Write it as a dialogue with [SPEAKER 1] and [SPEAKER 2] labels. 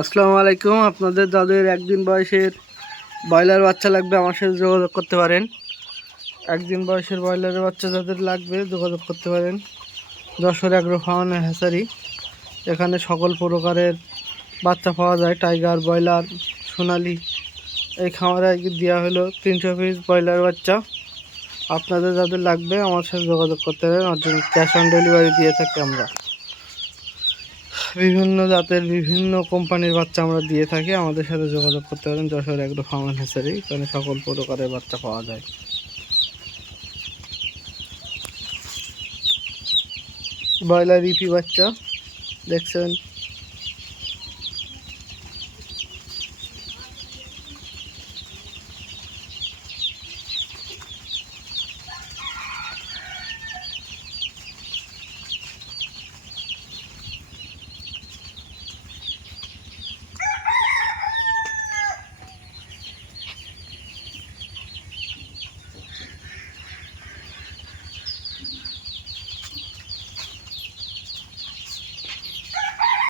[SPEAKER 1] আসসালামু আলাইকুম। আপনাদের যাদের একদিন বয়সের ব্রয়লার বাচ্চা লাগবে, আমার সাথে যোগাযোগ করতে পারেন। একদিন বয়সের ব্রয়লারের বাচ্চা যাদের লাগবে, যোগাযোগ করতে পারেন। যশোর অ্যাগ্রো ফার্ম হ্যাসারি এখানে সকল প্রকারের বাচ্চা পাওয়া যায়, টাইগার, ব্রয়লার, সোনালি। এই খামারে আজকে দেওয়া হলো তিনশো পিস ব্রয়লার বাচ্চা। আপনাদের যাদের লাগবে, আমার সাথে যোগাযোগ করতে পারেন। আর জন্য ক্যাশ অন ডেলিভারি দিয়ে থাকি আমরা। বিভিন্ন জাতের বিভিন্ন কোম্পানির বাচ্চা আমরা দিয়ে থাকি। আমাদের সাথে যোগাযোগ করতে পারেন যশোর এগ্রো ফার্ম হ্যাচারি, এখানে সকল প্রকারের বাচ্চা পাওয়া যায়। ব্রয়লার ইপি বাচ্চা, দেখছেন?